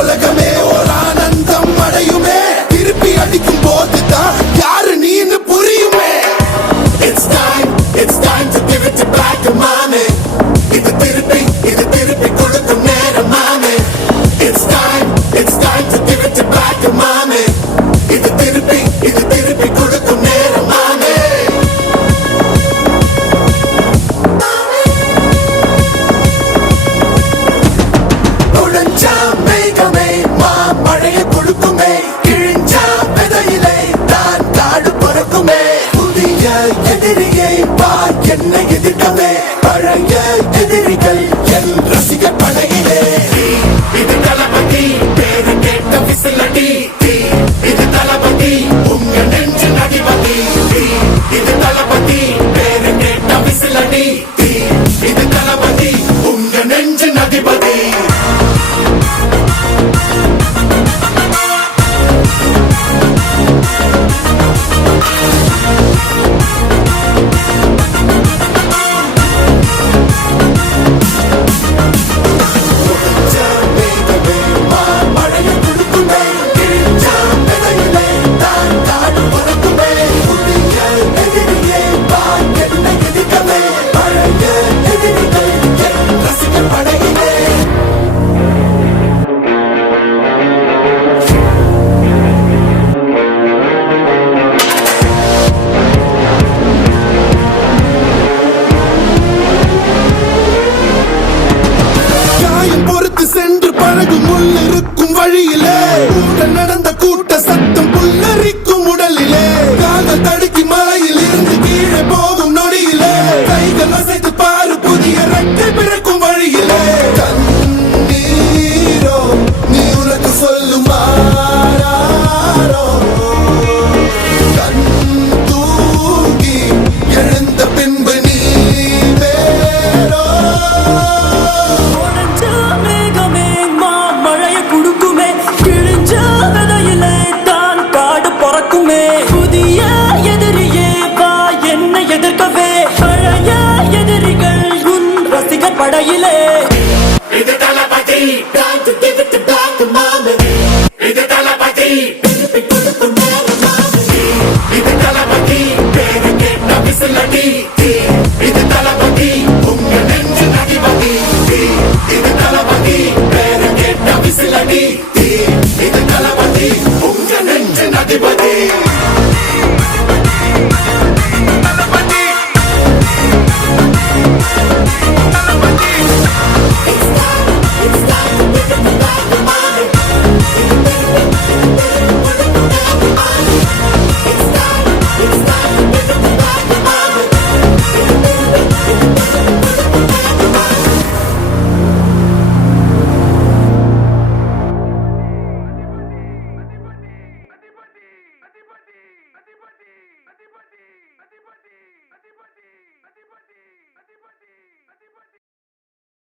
உலகமே ஒரு ஆனந்தம் அடையுமே திருப்பி அடிக்கும் போதுதான் யாரு நீன்னு புரியுமே. It's time to give it back to mommy. இது திருப்பி கொடுக்கும் நேரம் மாமே. It's time to give it back to mommy. இது திருப்பி கொடுக்கும் நேரம் மாமே. நுழைஞ்சா மேகமே மழையை கொடுக்குமே, கிழிஞ்சா விதையிலே தான் காடு பறக்குமே. புதிய எதிரியை பார் என்ன எதிர்க்கவே, பழைய எதிரிகள் என் ரசிகர் படையிலே. இது தளபதி பேரு கேட்ட விசிலடி, இது தளபதி உங்க நெஞ்சு நடிபதி. இது தளபதி பேரு கேட்ட விசிலடி, இது தளபதி உங்க நெஞ்சு நடிபதி. சென்று பழகு முள்ளிருக்கும் வழியிலே, கூட்டம் நடந்த கூட்ட சத்தம் புல்லரிக்கும் உடலிலே, காதல் தடுக்கி மலையில் இருந்து கீழே போகும் நொடியிலே, கைகள் அசைத்து பாரு புதிய ரெக்கை பிறக்கும் வழியிலே. கண்ணீரோ நீ உனக்கு சொல்லுமாறோ, கண் தூங்கி எழுந்த பின்பு நீ வேறோ. புதிய எதிரியே வா என்ன எதிர்க்கவே, பழைய எதிரிகள் உன் ரசிகர் படையிலே. இது தளபதி time to give it back to mommy. இது தளபதி திருப்பி கொடுக்கும் நேரம் மாமே. இது தளபதி பேரு கேட்ட விசிலடி, இது தளபதி உங்க நெஞ்சு நடிபதி. இது தளபதி பேரு கேட்ட விசிலடி, இது தளபதி உங்க நெஞ்சு நடிபதி.